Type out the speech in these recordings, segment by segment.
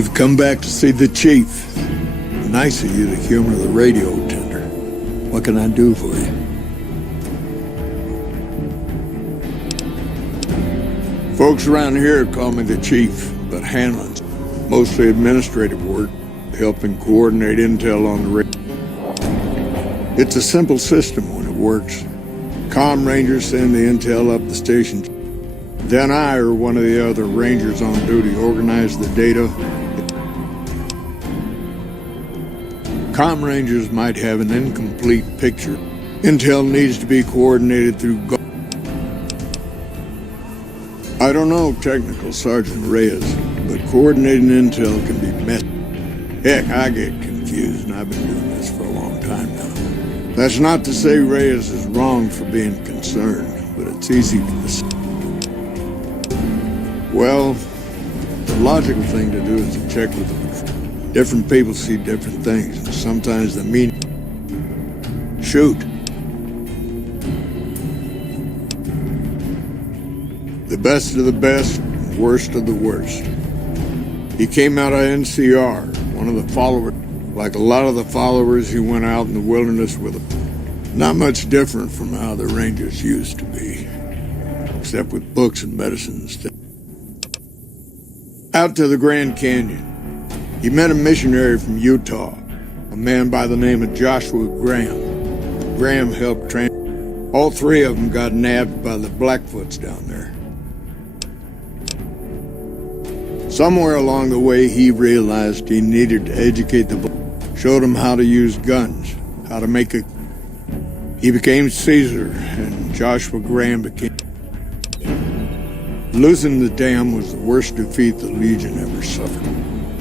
You've come back to see the chief. Nice of you to humor the radio tender. What can I do for you? Folks around here call me the chief, but handling's mostly administrative work, helping coordinate intel on the radio. It's a simple system when it works. Comm rangers send the intel up the station. Then I or one of the other rangers on duty organize the data. Comm rangers might have an incomplete picture. Intel needs to be coordinated through I don't know Technical Sergeant Reyes, but coordinating intel can be messy. Heck, I get confused, and I've been doing this for a long time now. That's not to say Reyes is wrong for being concerned, but it's easy to see. Well, the logical thing to do is to check with them. Different people see different things, and sometimes the meaning. Shoot. The best of the best, worst of the worst. He came out of NCR, one of the followers. Like a lot of the followers, he went out in the wilderness with them. Not much different from how the Rangers used to be, except with books and medicine instead. Out to the Grand Canyon. He met a missionary from Utah, a man by the name of Joshua Graham. Graham helped train. All three of them got nabbed by the Blackfoots down there. Somewhere along the way, he realized he needed to educate the boys, showed them how to use guns, how to make a... He became Caesar, and Joshua Graham became... Losing the dam was the worst defeat the Legion ever suffered.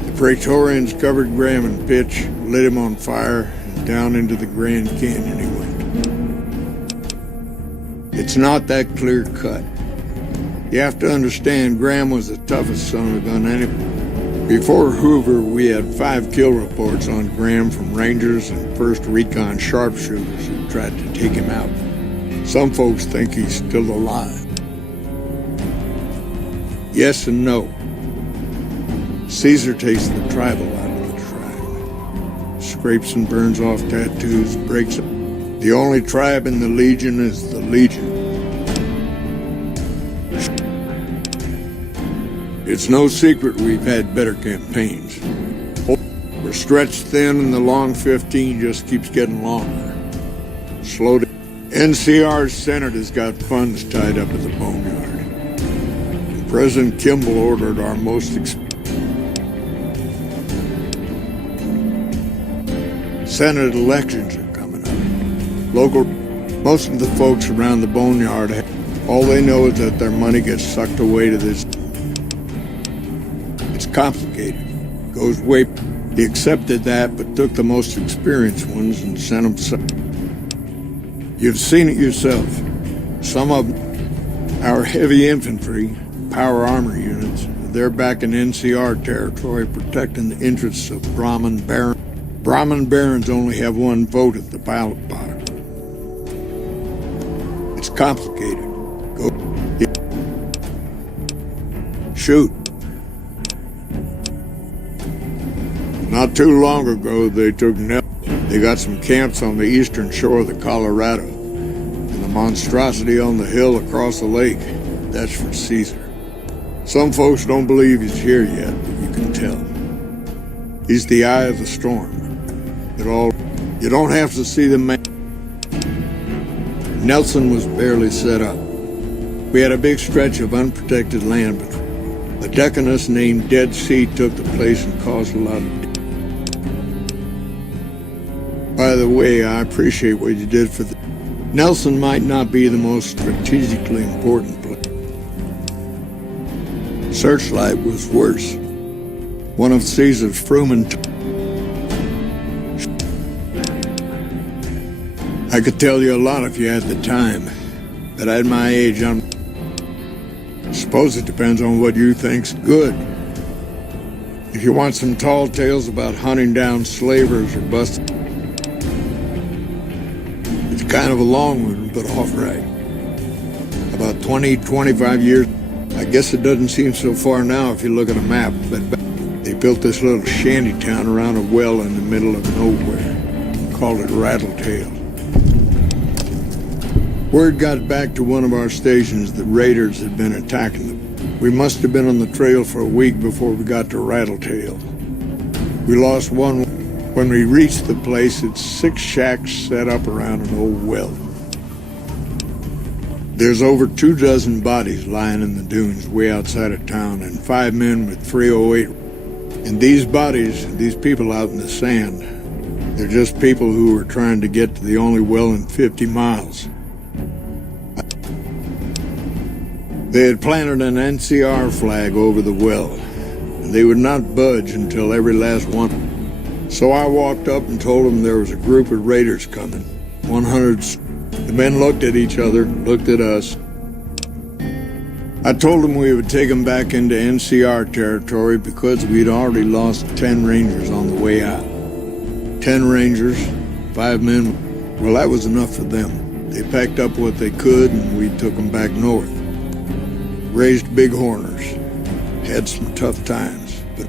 The Praetorians covered Graham in pitch, lit him on fire, and down into the Grand Canyon he went. It's not that clear-cut. You have to understand, Graham was the toughest son of a gun anyway. Before Hoover, we had 5 kill reports on Graham from Rangers and 1st Recon sharpshooters who tried to take him out. Some folks think he's still alive. Yes and no. Caesar takes the tribal out of the tribe. Scrapes and burns off tattoos, breaks them. The only tribe in the Legion is the Legion. It's no secret we've had better campaigns. We're stretched thin and the long 15 just keeps getting longer. Slow down. NCR's Senate has got funds tied up at the boneyard. And President Kimball ordered our most Senate elections are coming up. Most of the folks around the boneyard, all they know is that their money gets sucked away to this. It's complicated. Goes way. He accepted that, but took the most experienced ones and sent them. You've seen it yourself. Some of them, our heavy infantry, power armor units, they're back in NCR territory protecting the interests of Brahmin Barons. Brahmin Barons only have one vote at the ballot box. It's complicated. Go. Shoot. Not too long ago, they took They got some camps on the eastern shore of the Colorado, and the monstrosity on the hill across the lake, that's for Caesar. Some folks don't believe he's here yet, but you can tell. He's the eye of the storm. You don't have to see the man. Nelson was barely set up. We had a big stretch of unprotected land, but a deaconess named Dead Sea took the place and caused a lot of... By the way, I appreciate what you did for the... Nelson might not be the most strategically important place. Searchlight was worse. One of Caesar's Fruman... I could tell you a lot if you had the time, but at my age, I suppose it depends on what you think's good. If you want some tall tales about hunting down slavers or busting... It's kind of a long one, but all right. About 20, 25 years. I guess it doesn't seem so far now if you look at a map, but they built this little shanty town around a well in the middle of nowhere. Called it Rattletail. Word got back to one of our stations that raiders had been attacking them. We must have been on the trail for a week before we got to Rattletail. We lost one. When we reached the place, it's 6 shacks set up around an old well. There's over 24 bodies lying in the dunes way outside of town, and 5 men with 308. And these bodies, these people out in the sand, they're just people who were trying to get to the only well in 50 miles. They had planted an NCR flag over the well, and they would not budge until every last one. So I walked up and told them there was a group of raiders coming. 100. The men looked at each other, looked at us. I told them we would take them back into NCR territory because we'd already lost 10 Rangers on the way out. 10 Rangers, 5 men. Well, that was enough for them. They packed up what they could and we took them back north. Raised bighorners. Had some tough times, but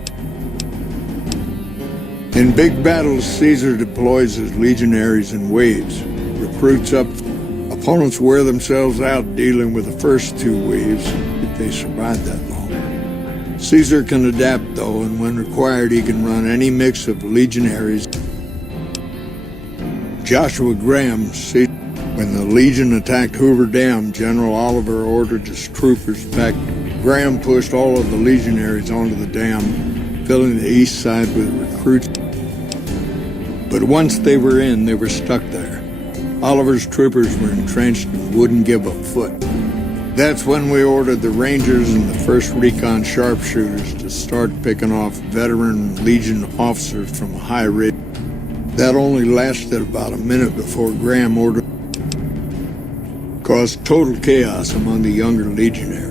in big battles, Caesar deploys his legionaries in waves. Recruits up. Opponents wear themselves out dealing with the first 2 waves if they survive that long. Caesar can adapt, though, and when required, he can run any mix of legionaries. Joshua Graham, when the Legion attacked Hoover Dam, General Oliver ordered his troopers back. Graham pushed all of the legionaries onto the dam, filling the east side with recruits. But once they were in, they were stuck there. Oliver's troopers were entrenched and wouldn't give a foot. That's when we ordered the Rangers and the 1st Recon sharpshooters to start picking off veteran Legion officers from a high ridge. That only lasted about a minute before Graham ordered. Caused total chaos among the younger legionaries.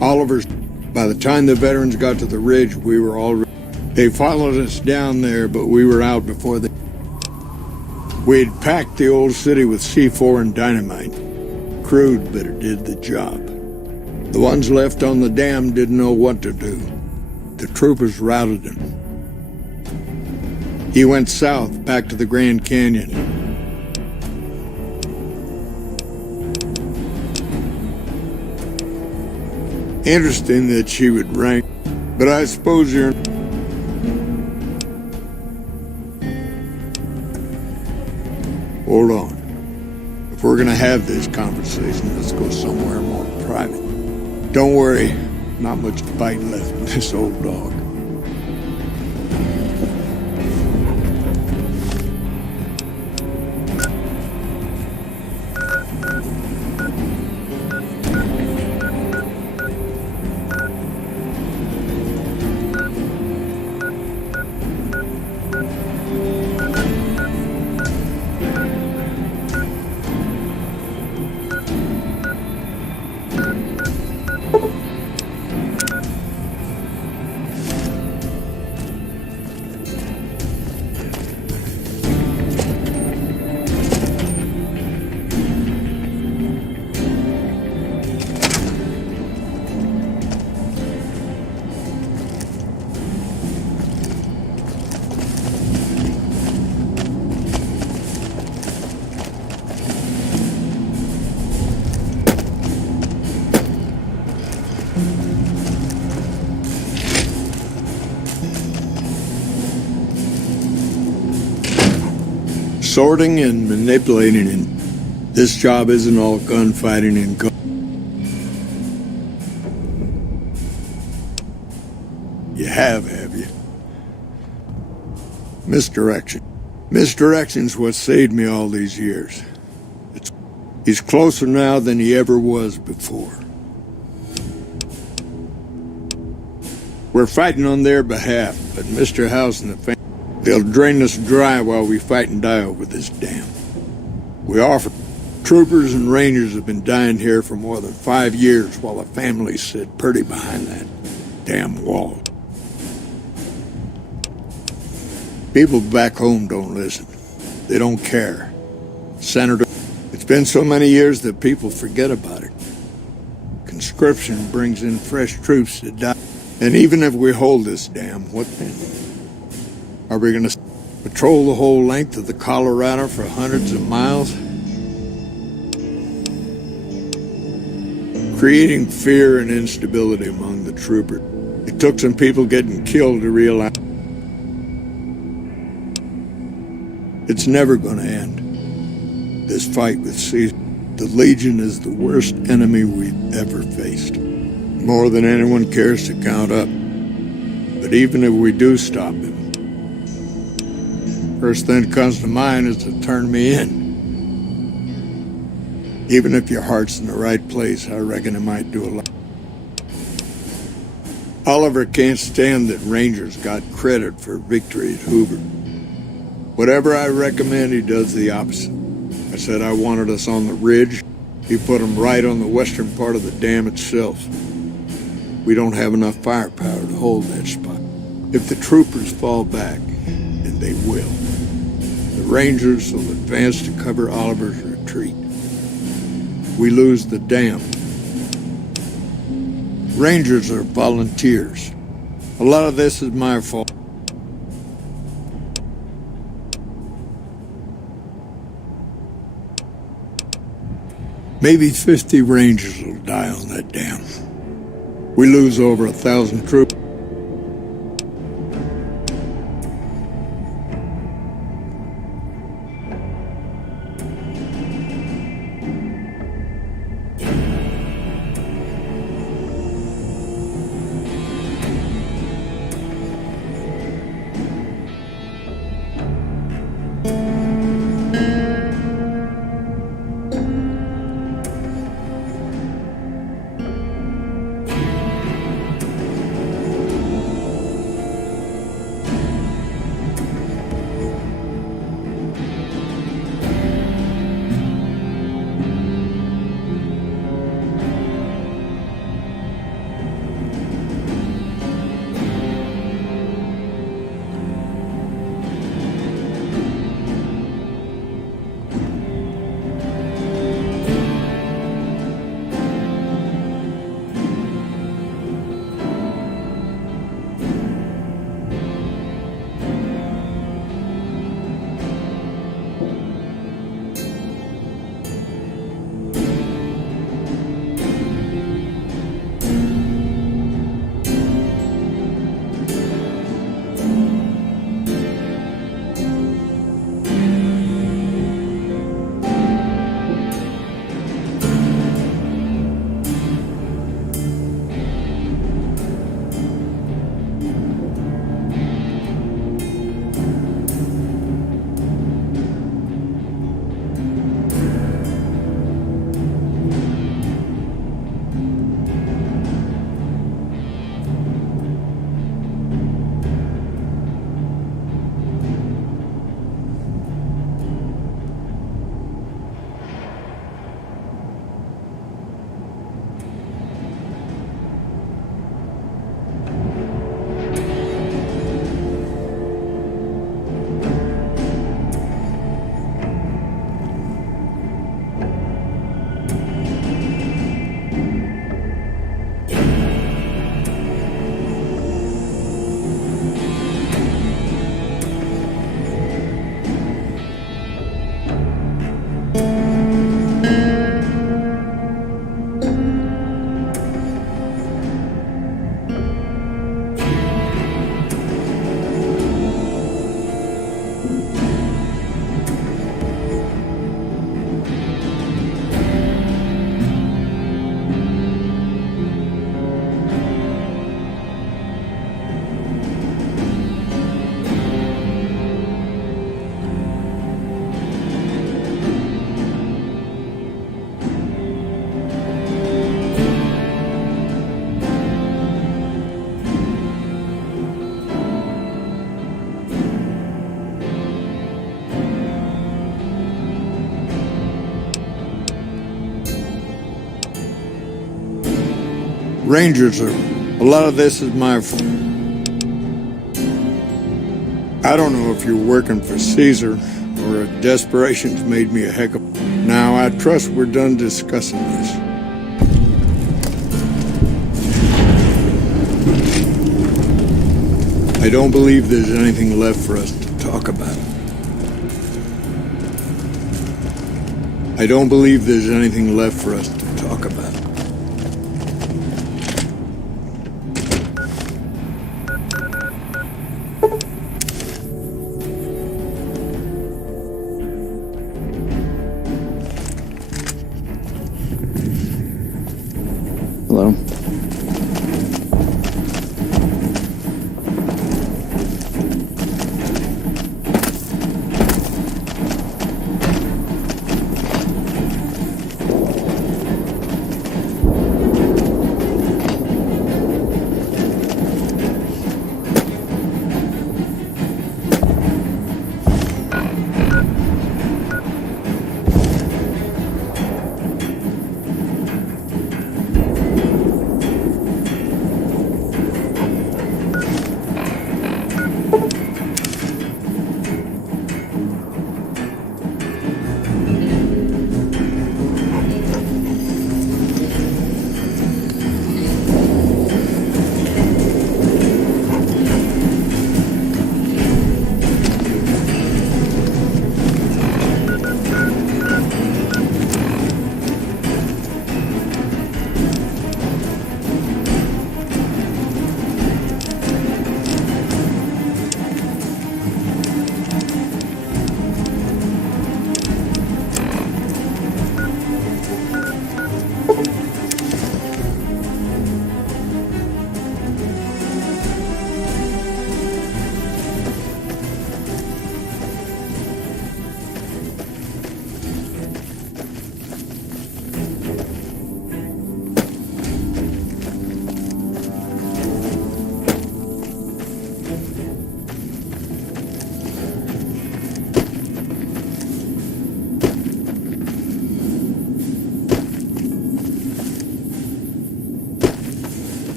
By the time the veterans got to the ridge, we were already. They followed us down there, but we were out before they. We'd packed the old city with C4 and dynamite. Crude, but it did the job. The ones left on the dam didn't know what to do. The troopers routed him. He went south, back to the Grand Canyon. Interesting that she would rank, but I suppose you're... Hold on. If we're gonna have this conversation, let's go somewhere more private. Don't worry, not much bite left in this old dog. Sorting and manipulating, and this job isn't all gunfighting and gun. You have you? Misdirection. Misdirection's what saved me all these years. He's closer now than he ever was before. We're fighting on their behalf, but Mr. House and the family, they'll drain us dry while we fight and die over this dam. We offer. Troopers and Rangers have been dying here for more than 5 years while the families sit pretty behind that damn wall. People back home don't listen. They don't care. Senator, it's been so many years that people forget about it. Conscription brings in fresh troops to die. And even if we hold this dam, what then? Are we going to patrol the whole length of the Colorado for hundreds of miles? Creating fear and instability among the troopers. It took some people getting killed to realize it's never going to end. This fight with Caesar. The Legion is the worst enemy we've ever faced. More than anyone cares to count up. But even if we do stop him, first thing that comes to mind is to turn me in. Even if your heart's in the right place, I reckon it might do a lot. Oliver can't stand that Rangers got credit for victory at Hoover. Whatever I recommend, he does the opposite. I said I wanted us on the ridge. He put them right on the western part of the dam itself. We don't have enough firepower to hold that spot. If the troopers fall back, and they will, the Rangers will advance to cover Oliver's retreat. We lose the dam. Rangers are volunteers. A lot of this is my fault. Maybe 50 Rangers will die on that dam. We lose over 1,000 troops. Rangers are... A lot of this is my fault. I don't know if you're working for Caesar or if desperation's made me a heck of... Now, I trust we're done discussing this. I don't believe there's anything left for us to talk about. I don't believe there's anything left for us to talk about. Hello?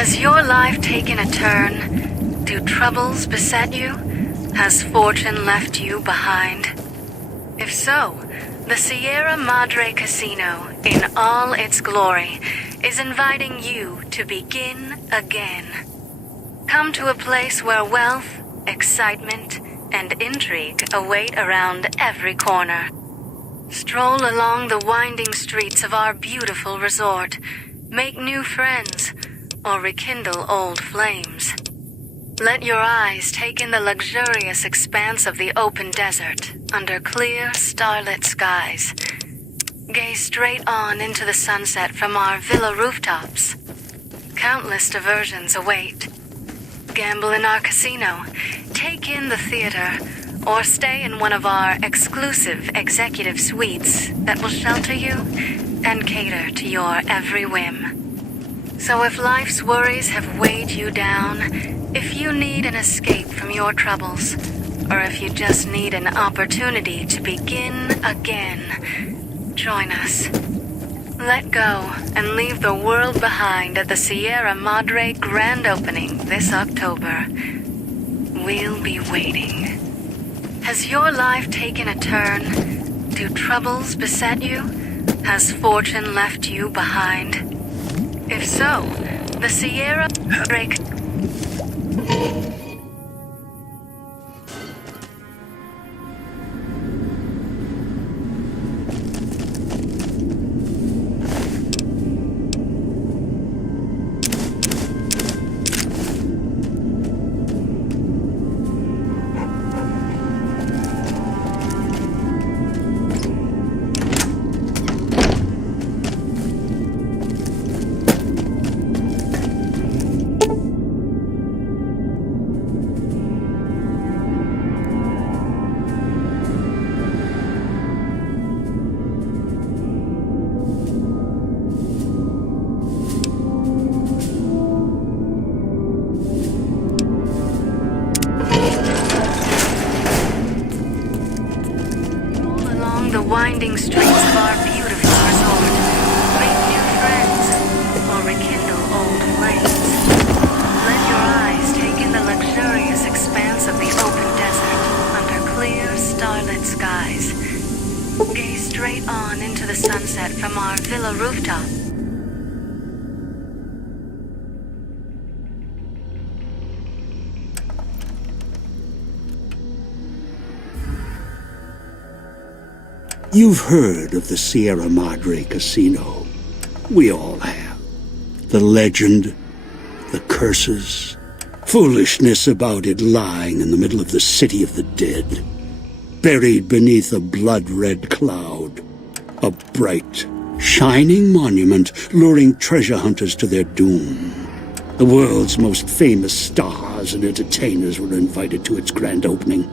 Has your life taken a turn? Do troubles beset you? Has fortune left you behind? If so, the Sierra Madre Casino, in all its glory, is inviting you to begin again. Come to a place where wealth, excitement, and intrigue await around every corner. Stroll along the winding streets of our beautiful resort, make new friends, or rekindle old flames. Let your eyes take in the luxurious expanse of the open desert under clear, starlit skies. Gaze straight on into the sunset from our villa rooftops. Countless diversions await. Gamble in our casino, take in the theater, or stay in one of our exclusive executive suites that will shelter you and cater to your every whim. So if life's worries have weighed you down, if you need an escape from your troubles, or if you just need an opportunity to begin again, join us. Let go and leave the world behind at the Sierra Madre grand opening this October. We'll be waiting. Has your life taken a turn? Do troubles beset you? Has fortune left you behind? If so, the Sierra Madre... our beautiful resort, make new friends, or rekindle old flames. Let your eyes take in the luxurious expanse of the open desert under clear, starlit skies. Gaze straight on into the sunset from our villa rooftop. You've heard of the Sierra Madre Casino. We all have. The legend, the curses, foolishness about it lying in the middle of the city of the dead, buried beneath a blood-red cloud. A bright, shining monument luring treasure hunters to their doom. The world's most famous stars and entertainers were invited to its grand opening.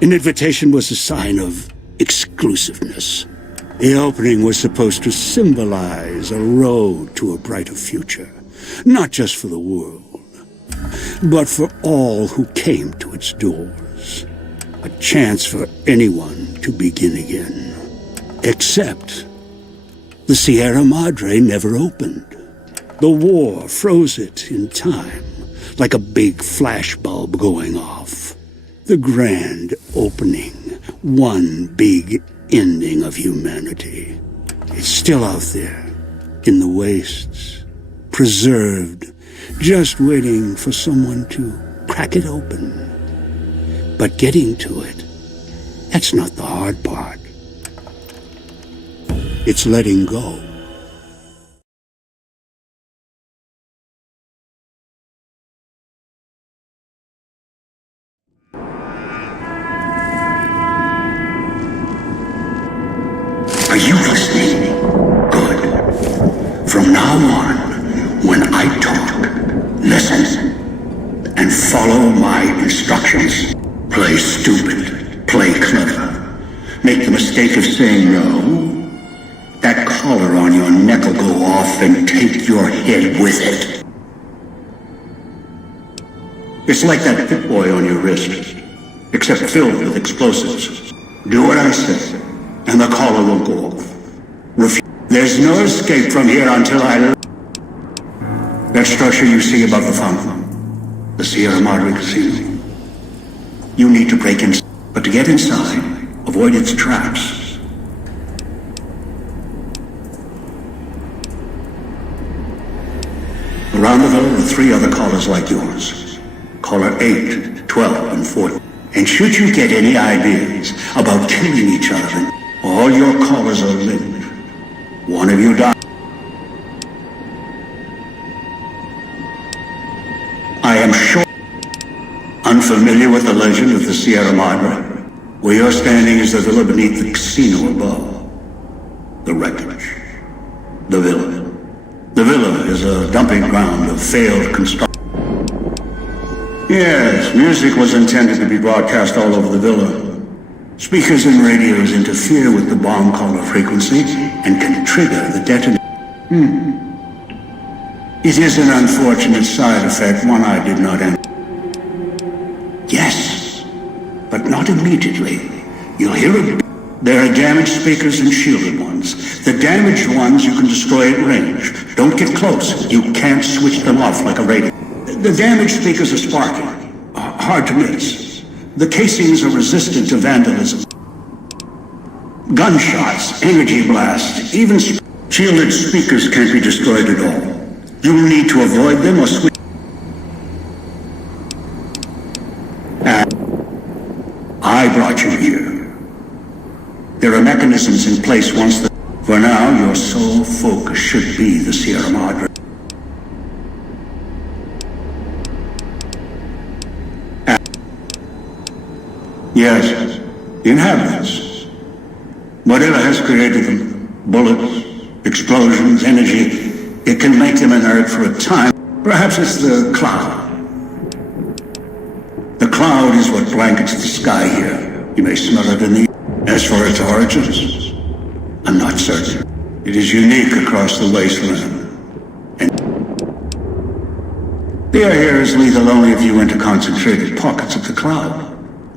An invitation was a sign of exclusiveness. The opening was supposed to symbolize a road to a brighter future, not just for the world, but for all who came to its doors. A chance for anyone to begin again. Except the Sierra Madre never opened. The war froze it in time, like a big flashbulb going off. The grand opening, one big ending of humanity. It's still out there, in the wastes, preserved, just waiting for someone to crack it open. But getting to it, that's not the hard part. It's letting go. Are you listening? Good. From now on, when I talk, listen and follow my instructions. Play stupid, play clever. Make the mistake of saying no. That collar on your neck will go off and take your head with it. It's like that Pip Boy on your wrist, except filled with explosives. Do what I say, and the collar will go off. There's no escape from here until I... That structure you see above the fountain, the Sierra Madre Casino. You need to break in, but to get inside, avoid its traps. Around the villa are 3 other collars like yours. Collar 8, 12, and 14. And should you get any ideas about killing each other, all your collars are limp. One of you dies. I am sure unfamiliar with the legend of the Sierra Madre. Where you're standing is the villa beneath the casino above. The wreckage. The villa. The villa is a dumping ground of failed construction. Yes, music was intended to be broadcast all over the villa. Speakers and radios interfere with the bomb collar frequency and can trigger the detonation. It is an unfortunate side effect, one I did not end. Yes, but not immediately. You'll hear it. There are damaged speakers and shielded ones. The damaged ones you can destroy at range. Don't get close. You can't switch them off like a radio. The damaged speakers are sparking. Hard to miss. The casings are resistant to vandalism. Gunshots, energy blasts, even shielded speakers can't be destroyed at all. You'll need to avoid them or switch. I brought you here. There are mechanisms in place once the... For now, your sole focus should be the Sierra Madre. Yes, the inhabitants. Whatever has created them, bullets, explosions, energy, it can make them inert for a time. Perhaps it's the cloud. The cloud is what blankets the sky here. You may smell it in the... As for its origins, I'm not certain. It is unique across the wasteland. And the air here is lethal only if you enter concentrated pockets of the cloud.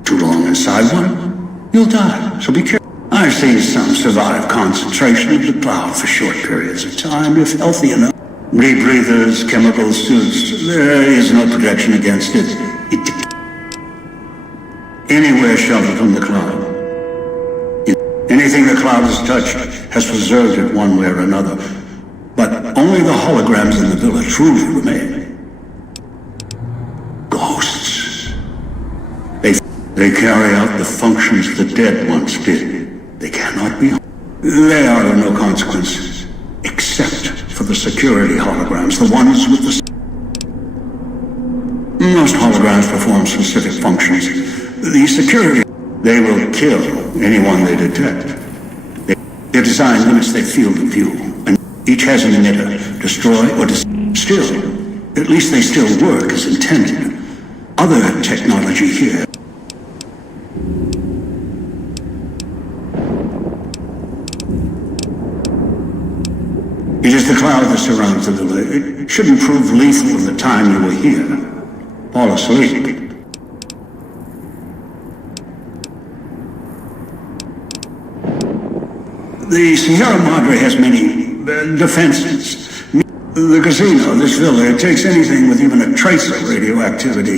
Too long inside one, you'll die, so be careful. I've seen some survive concentration of the cloud for short periods of time, if healthy enough. Rebreathers, chemical suits, there is no protection against it. Anywhere sheltered from the cloud. Anything the cloud has touched has preserved it one way or another. But only the holograms in the villa truly remain. Ghosts. They carry out the functions the dead once did. They cannot be. They are of no consequence, except for the security holograms, the ones with the... Most holograms perform specific functions. The security, they will kill anyone they detect. Their design limits their field of view, and each has an emitter, destroy or still, at least they still work as intended. Other technology here. It is the cloud that surrounds the villa. It shouldn't prove lethal in the time you were here. Fall asleep. The Sierra Madre has many defenses. The casino, this villa, it takes anything with even a trace of radioactivity.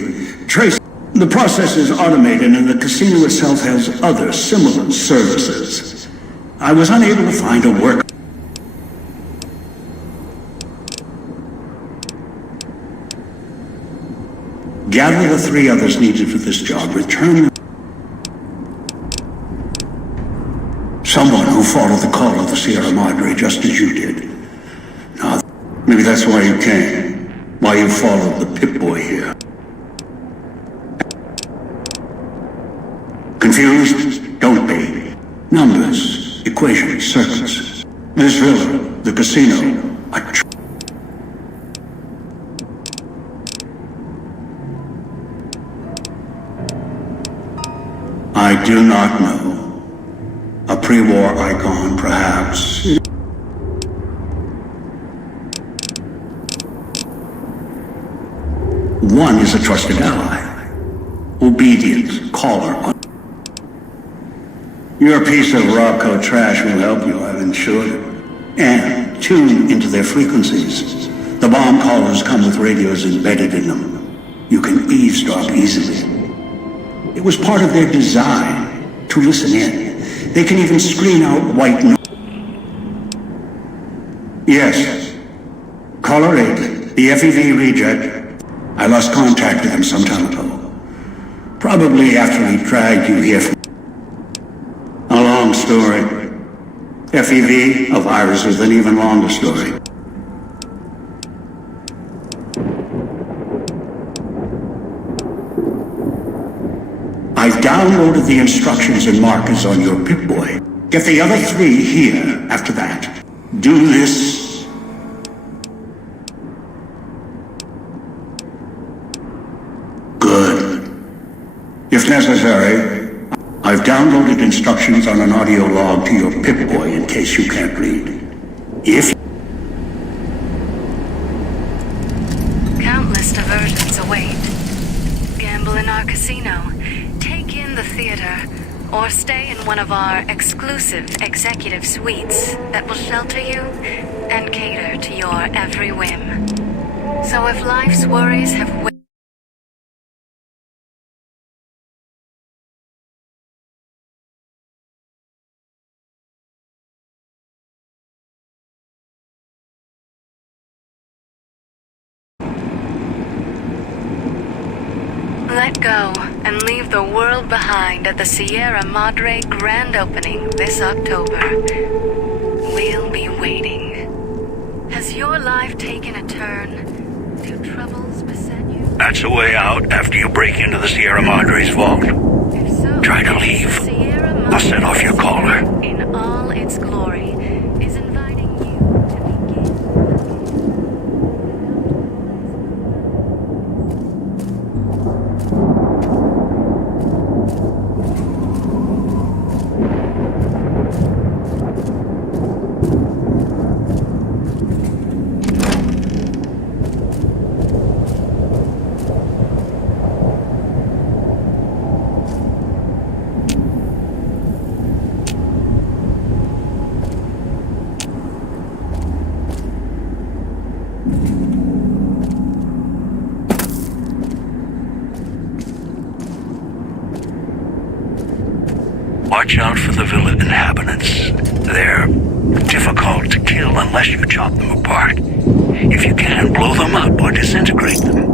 The process is automated and the casino itself has other similar services. I was unable to find a work. Gather the 3 others needed for this job. Return them. Someone who followed the call of the Sierra Madre just as you did. Now, maybe that's why you came. Why you followed the Pip-Boy here. Confused? Don't be. Numbers, equations, circuits. This villa, the casino, I do not know. A pre-war icon, perhaps. One is a trusted ally. Obedient, caller. Your piece of Robco trash will help you, I've ensured it. And tune into their frequencies. The bomb callers come with radios embedded in them. You can eavesdrop easily. It was part of their design to listen in. They can even screen out white noise. Yes. Caller 8, the FEV reject. I lost contact with him some time ago. Probably after he dragged you here from... A long story. FEV, a virus is an even longer story. I've downloaded the instructions and markers on your Pip-Boy. Get the other 3 here after that. Do this. Good. If necessary, I've downloaded instructions on an audio log to your Pip-Boy in case you can't read. If... Countless diversions await. Gamble in our casino. Take in the theater, or stay in one of our exclusive executive suites that will shelter you and cater to your every whim. So if life's worries have... Let go and leave the world behind at the Sierra Madre grand opening this October. We'll be waiting. Has your life taken a turn? Do troubles beset you? That's a way out after you break into the Sierra Madre's vault. If so, Try to leave. Sierra Madre I'll set off your caller. in all its glory is inviting you to begin. watch out for the villa inhabitants. They're difficult to kill unless you chop them apart. If you can, blow them up or disintegrate them.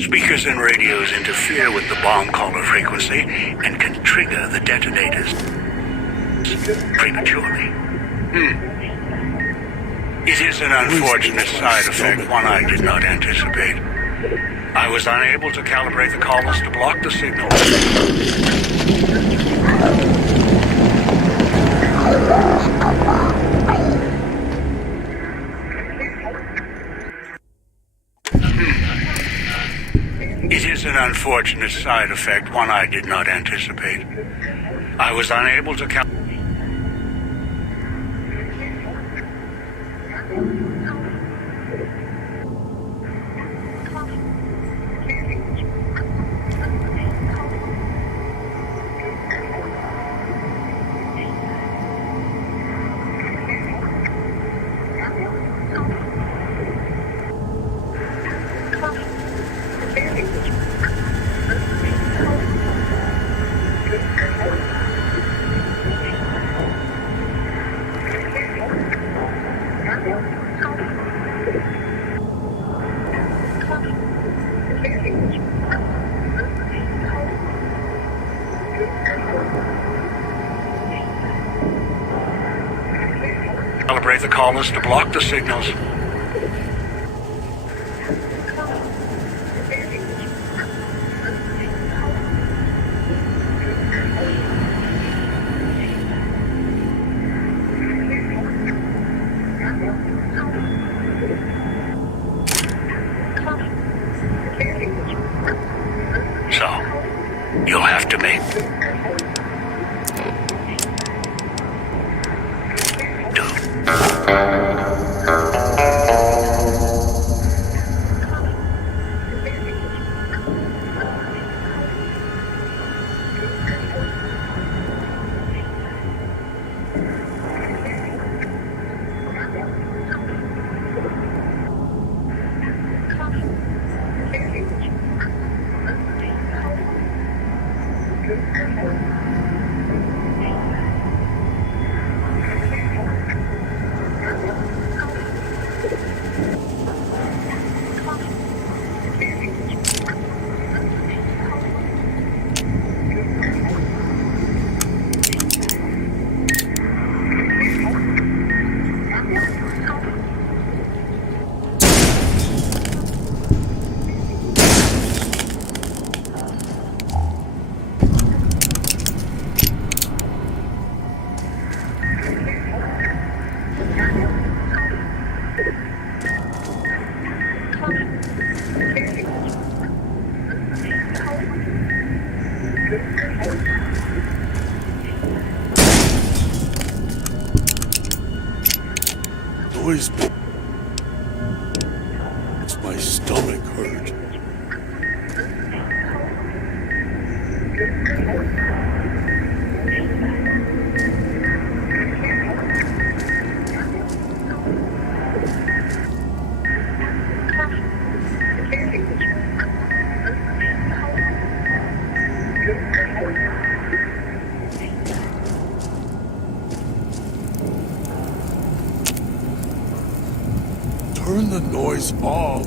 Speakers and radios interfere with the bomb caller frequency and can trigger the detonators prematurely. It is an unfortunate side effect, one I did not anticipate. I was unable to calibrate the columns to block the signal. It is an unfortunate side effect, one I did not anticipate. I was unable to calibrate the columns to block the signals. So, you'll have to make noise. It's my stomach hurt. Turn the noise off.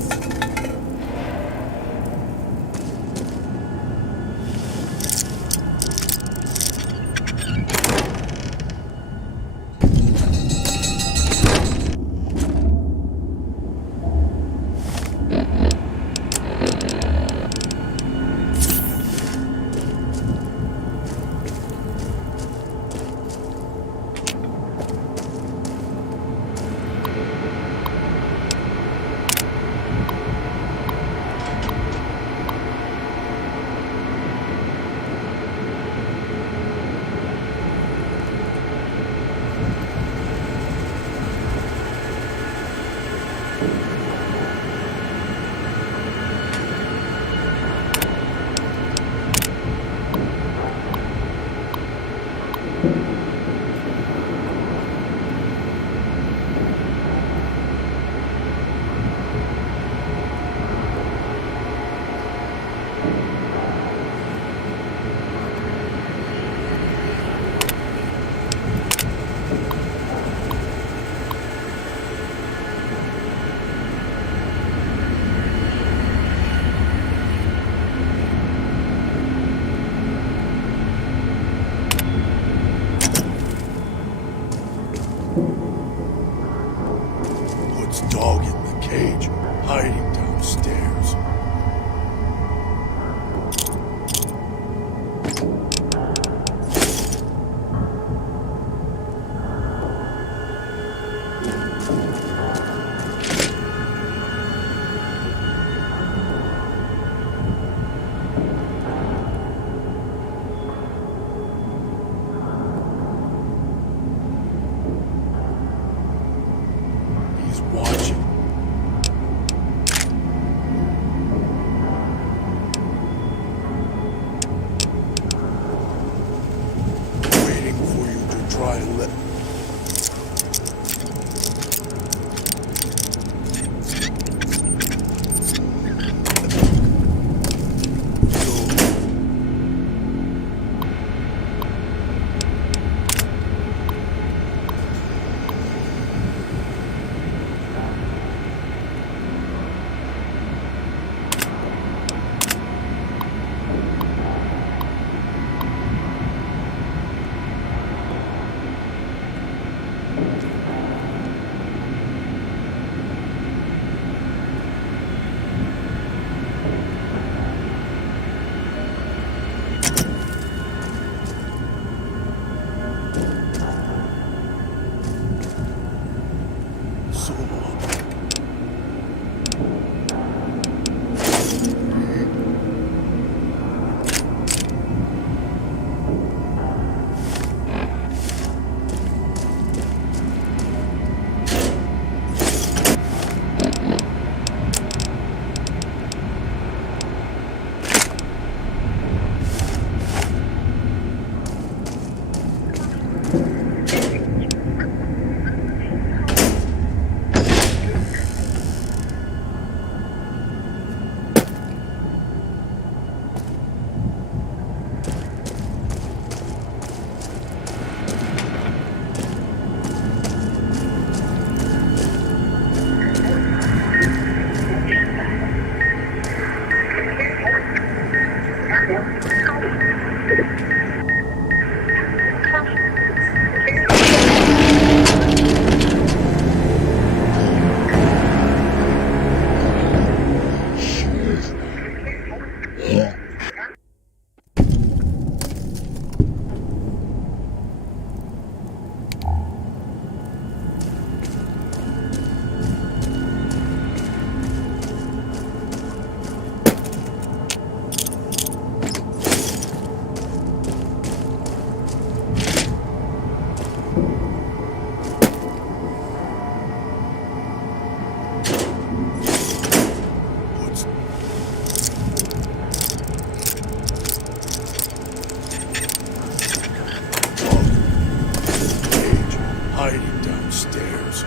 Hiding downstairs.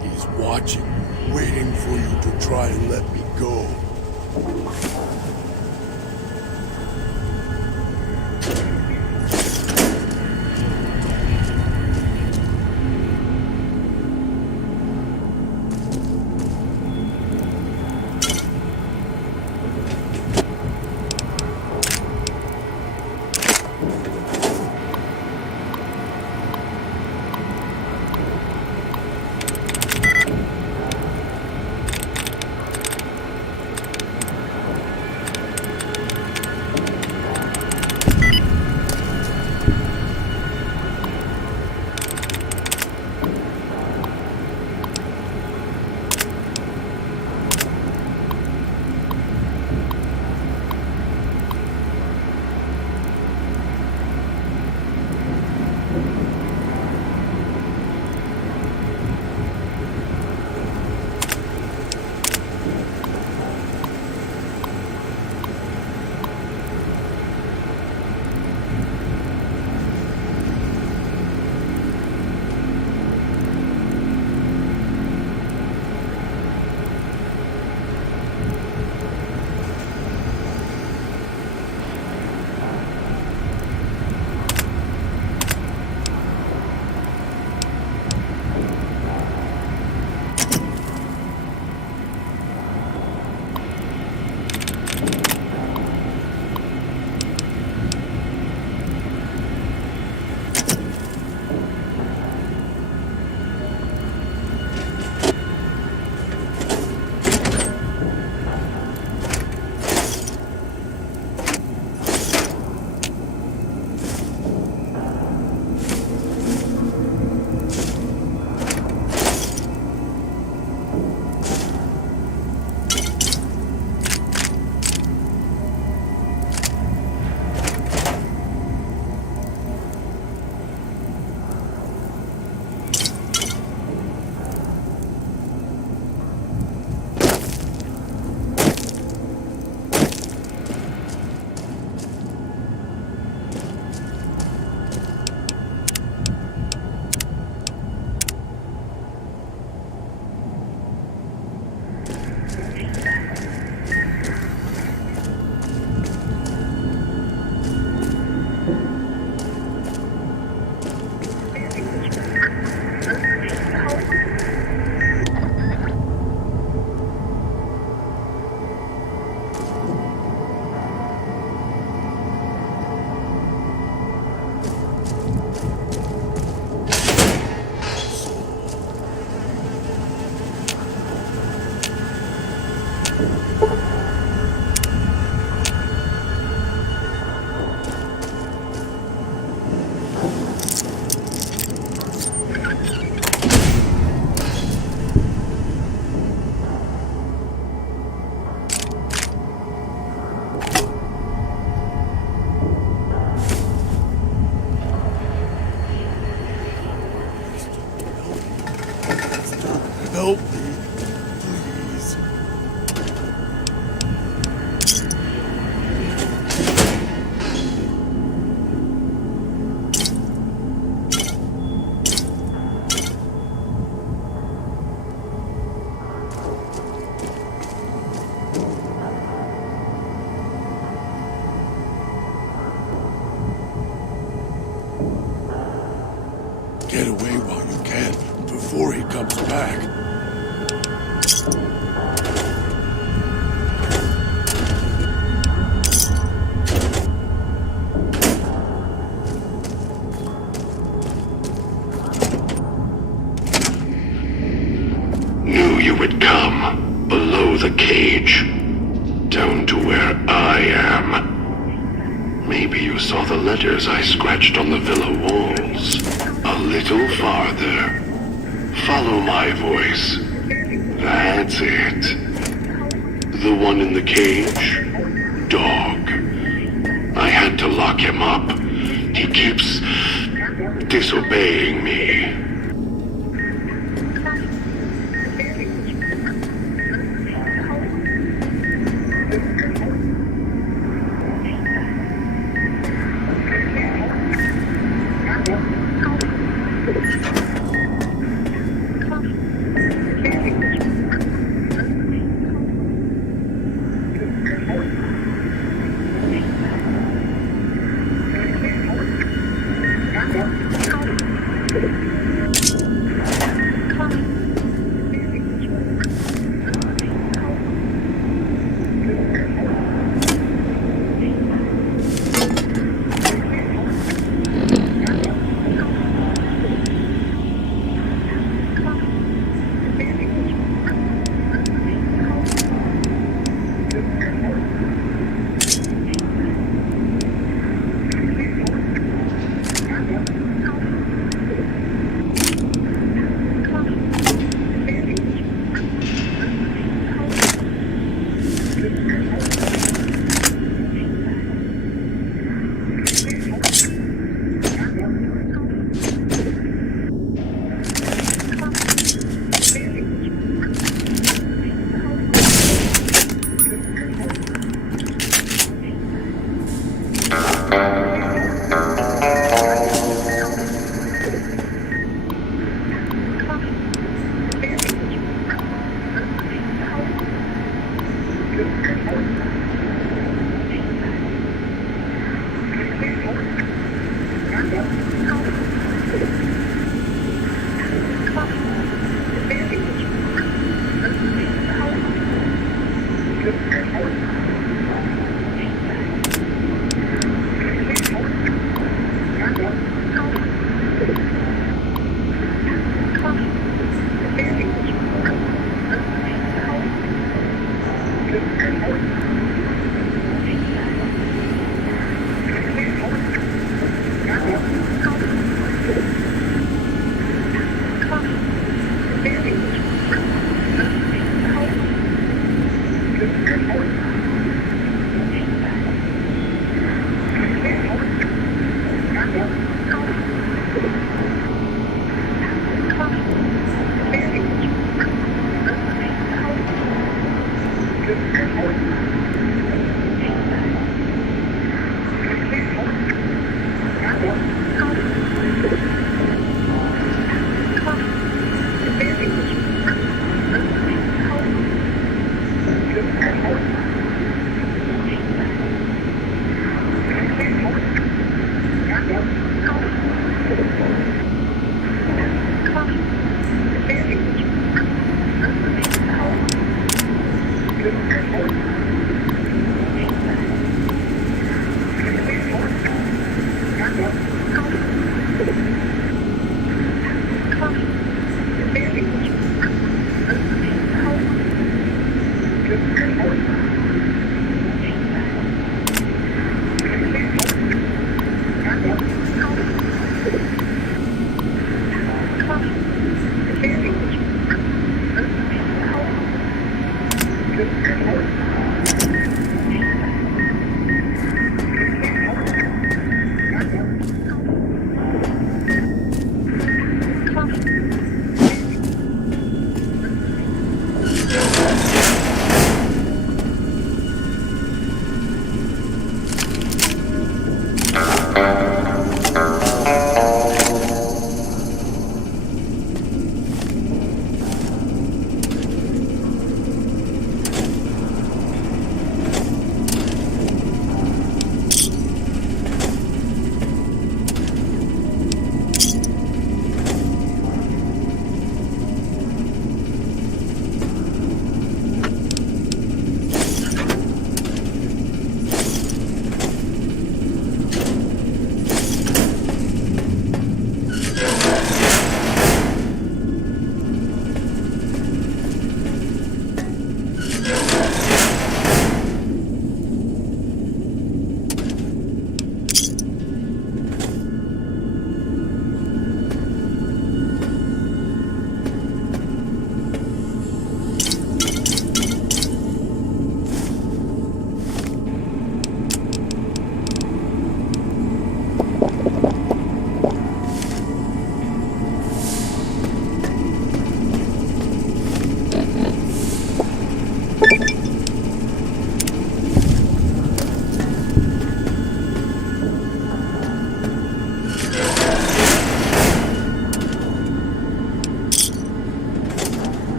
He's watching, waiting for you to try and let me go. Help me, please. comes back. Knew you would come below the cage, down to where I am. Maybe you saw the letters I scratched on the villa walls. A little farther. Follow my voice. That's it. The one in the cage? Dog. I had to lock him up. He keeps disobeying me.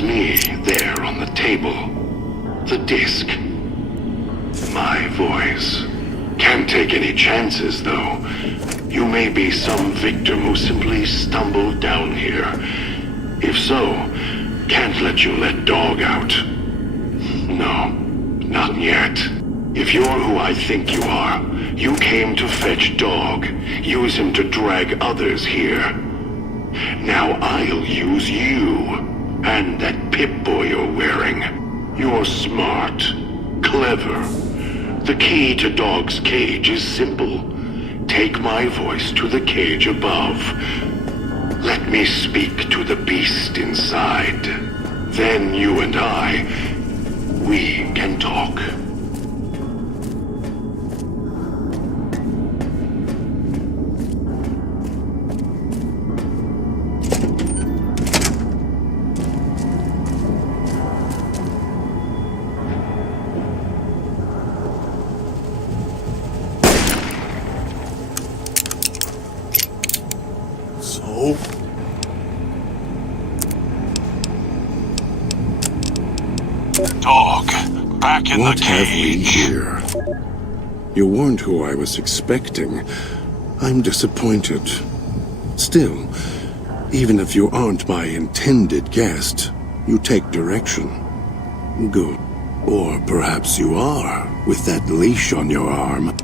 That's me, there on the table. The disc. My voice. Can't take any chances, though. You may be some victim who simply stumbled down here. If so, can't let you let Dog out. No, not yet. If you're who I think you are, you came to fetch Dog, use him to drag others here. Now I'll use you, and that Pip-Boy you're wearing. You're smart, clever. The key to Dog's cage is simple. Take my voice to the cage above. Let me speak to the beast inside. Then you and I, we can talk. So? Dog, back in What the have we cage. here? You weren't who I was expecting. I'm disappointed. Still, even if you aren't my intended guest, you take direction. Good. Or perhaps you are, with that leash on your arm.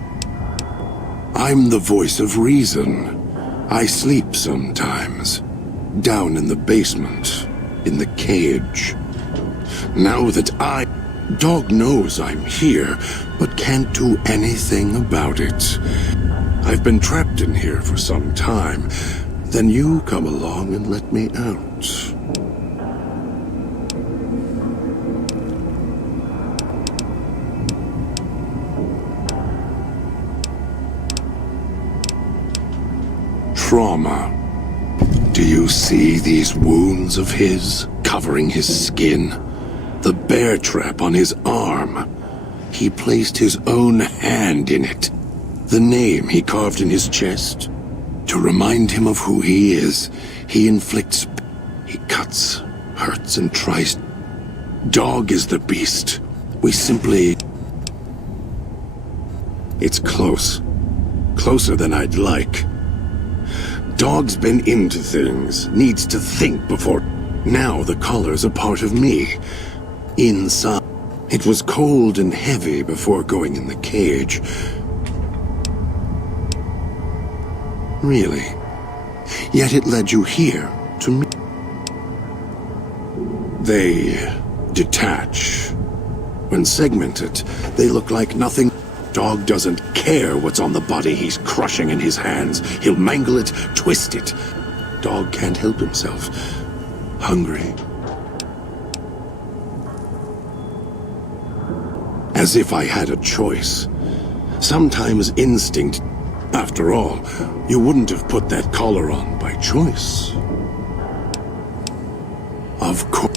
I'm the voice of reason. I sleep sometimes. Down in the basement. In the cage. Now that Dog knows I'm here, but can't do anything about it. I've been trapped in here for some time. Then you come along and let me out. Trauma. Do you see these wounds of his, covering his skin? The bear trap on his arm. He placed his own hand in it. The name he carved in his chest. To remind him of who he is, he inflicts... He cuts, hurts, and tries... Dog is the beast. We simply... It's close. Closer than I'd like. Dog's been into things, needs to think before... Now the collar's a part of me. Inside. It was cold and heavy before going in the cage. Really? Yet it led you here, to me. They detach. When segmented, they look like nothing. Dog doesn't care what's on the body he's crushing in his hands. He'll mangle it, twist it. Dog can't help himself. Hungry. As if I had a choice. Sometimes instinct. After all, you wouldn't have put that collar on by choice. Of course.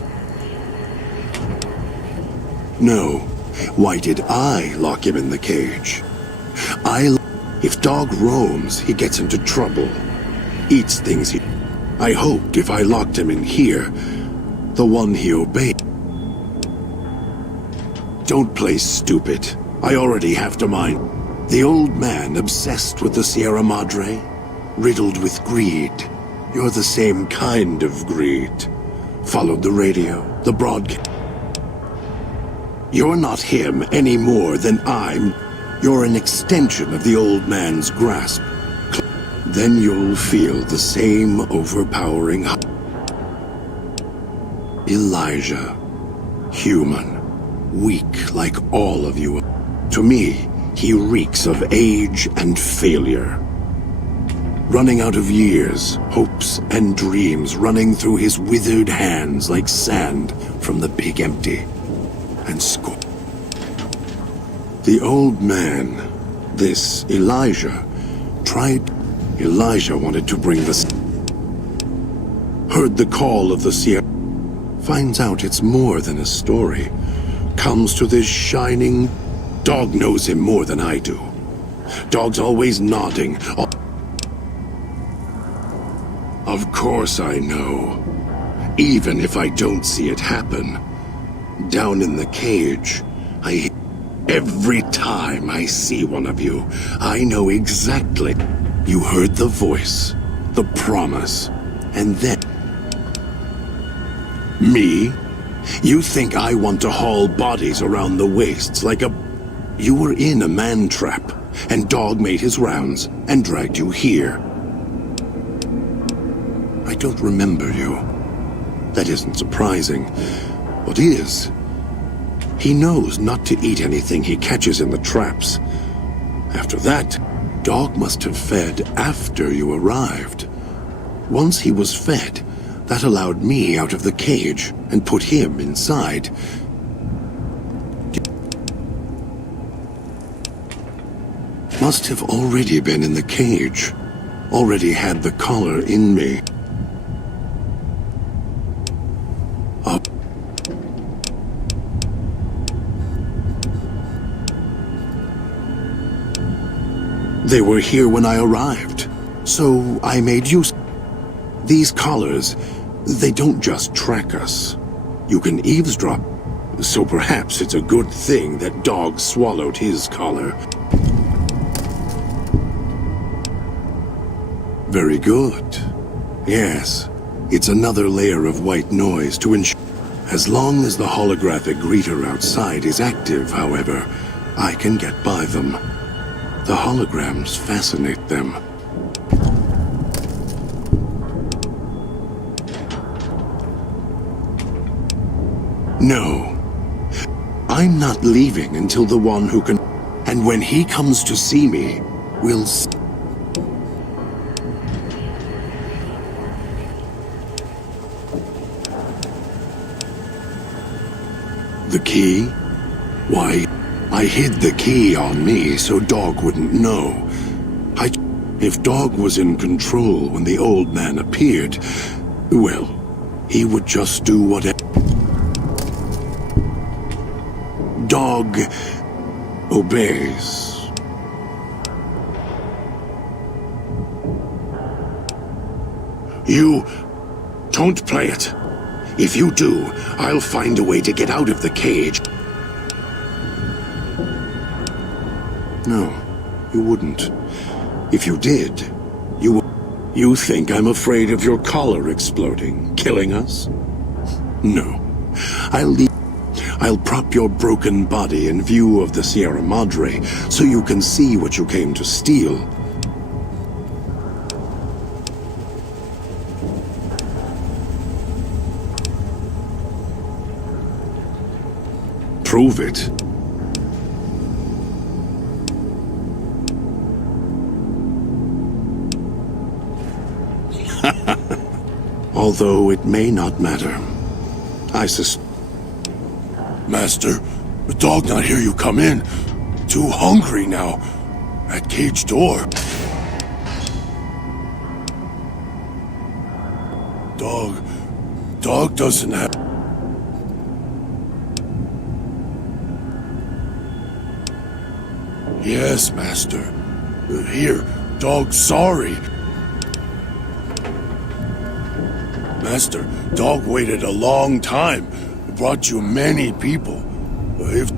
No. Why did I lock him in the cage? If Dog roams, he gets into trouble. Eats things he... I hoped if I locked him in here, the one he obeyed. Don't play stupid. I already have to mind. The old man obsessed with the Sierra Madre, riddled with greed. You're the same kind of greed. Followed the radio, the broadcast. You're not him any more than I'm. You're an extension of the old man's grasp. Then you'll feel the same overpowering... Elijah. Human. Weak like all of you. To me, he reeks of age and failure. Running out of years, hopes and dreams running through his withered hands like sand from the big empty. And score. The old man, this Elijah, tried... Elijah wanted to bring the... Heard the call of the Sierra... Finds out it's more than a story. Comes to this shining... Dog knows him more than I do. Dog's always nodding. Of course I know. Even if I don't see it happen. Down in the cage, every time I see one of you, I know exactly. You heard the voice, the promise, and then... Me? You think I want to haul bodies around the wastes like a... You were in a man trap, and Dog made his rounds and dragged you here. I don't remember you. That isn't surprising. What is? He knows not to eat anything he catches in the traps. After that, Dog must have fed after you arrived. Once he was fed, that allowed me out of the cage and put him inside. Must have already been in the cage. Already had the collar in me. They were here when I arrived, so I made use. These collars, they don't just track us. You can eavesdrop, so perhaps it's a good thing that Dog swallowed his collar. Very good. Yes, it's another layer of white noise to ensure. As long as the holographic greeter outside is active, however, I can get by them. The holograms fascinate them. No. I'm not leaving until the one who can... And when he comes to see me, we'll... The key? Why, I hid the key on me so Dog wouldn't know. If Dog was in control when the old man appeared, well, he would just do whatever. Dog obeys. You don't play it. If you do, I'll find a way to get out of the cage. No, you wouldn't. If you did, you think I'm afraid of your collar exploding, killing us? No. I'll prop your broken body in view of the Sierra Madre so you can see what you came to steal. Prove it. Although it may not matter. Master, the Dog not hear you come in. Too hungry now. At cage door. Dog doesn't have... Yes, Master. Here, Dog sorry. Master, Dog waited a long time. Brought you many people. If...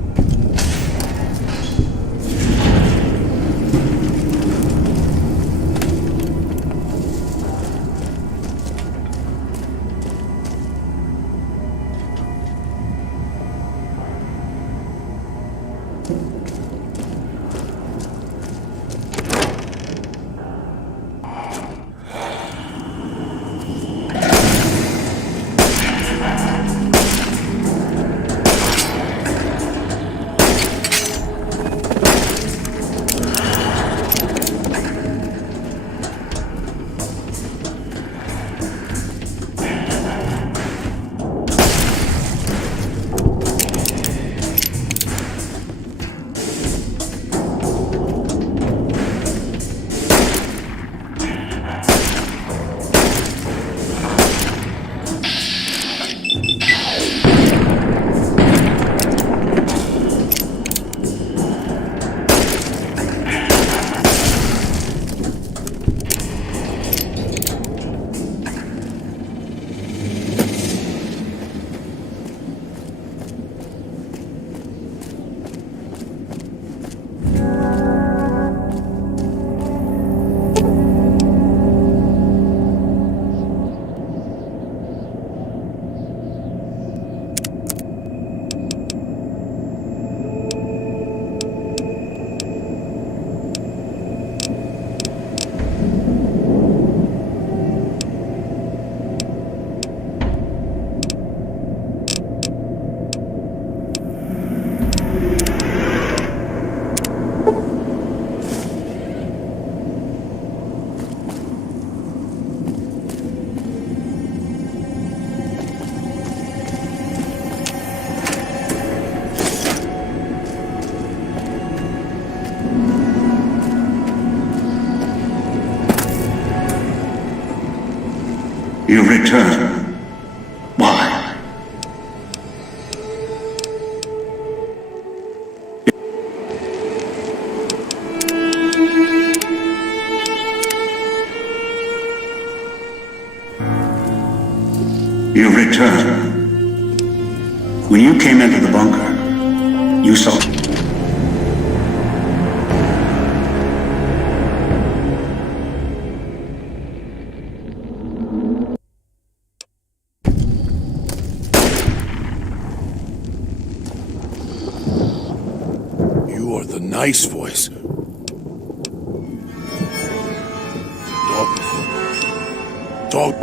You return. Why? You return. When you came into the bunker, you saw... You are the nice voice. Dog.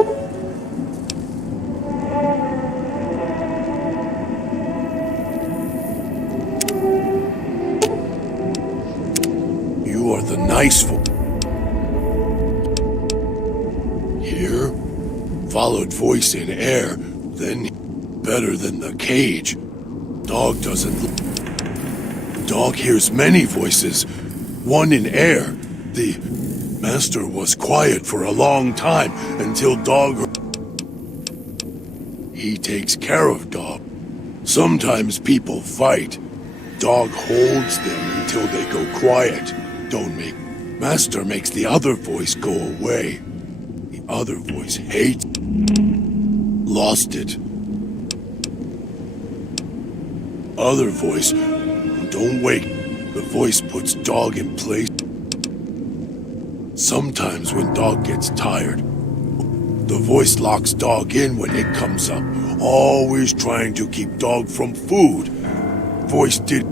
You are the nice voice. Here, followed voice in air, then better than the cage. Dog doesn't... Dog hears many voices, one in air. The master was quiet for a long time until Dog... He takes care of Dog. Sometimes people fight. Dog holds them until they go quiet. Don't make... Master makes the other voice go away. The other voice hates... Lost it. Other voice... Don't wait. The voice puts Dog in place. Sometimes when Dog gets tired, the voice locks Dog in when it comes up, always trying to keep Dog from food. Voice did...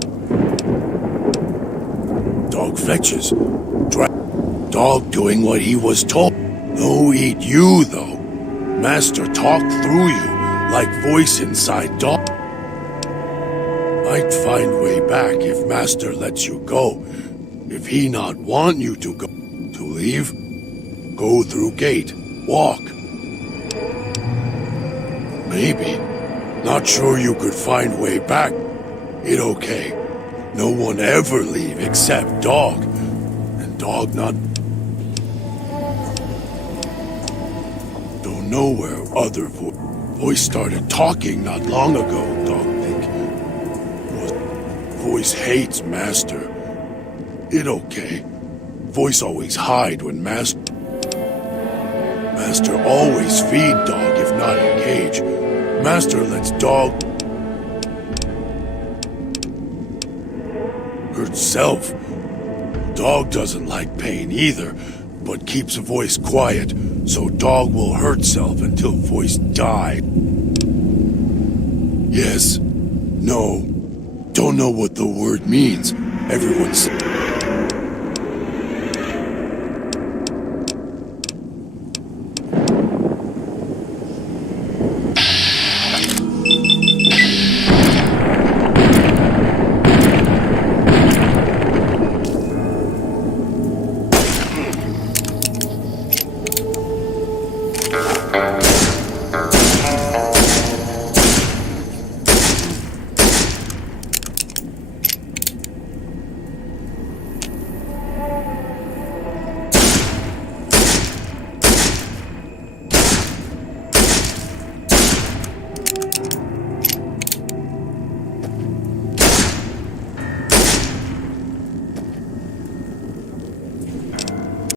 Dog fetches. Dog doing what he was told. No eat you, though. Master talked through you, like voice inside Dog. Might find way back if Master lets you go. If he not want you to go, to leave, go through gate, walk. Maybe. Not sure you could find way back. It okay. No one ever leave except Dog. And Dog not... Don't know where other voice started talking not long ago, Dog think. Voice hates Master. It okay. Voice always hide when Master always feed Dog if not in cage. Master lets Dog hurt self. Dog doesn't like pain either, but keeps voice quiet, so Dog will hurt self until voice die. Yes. No. Don't know what the word means. Everyone's...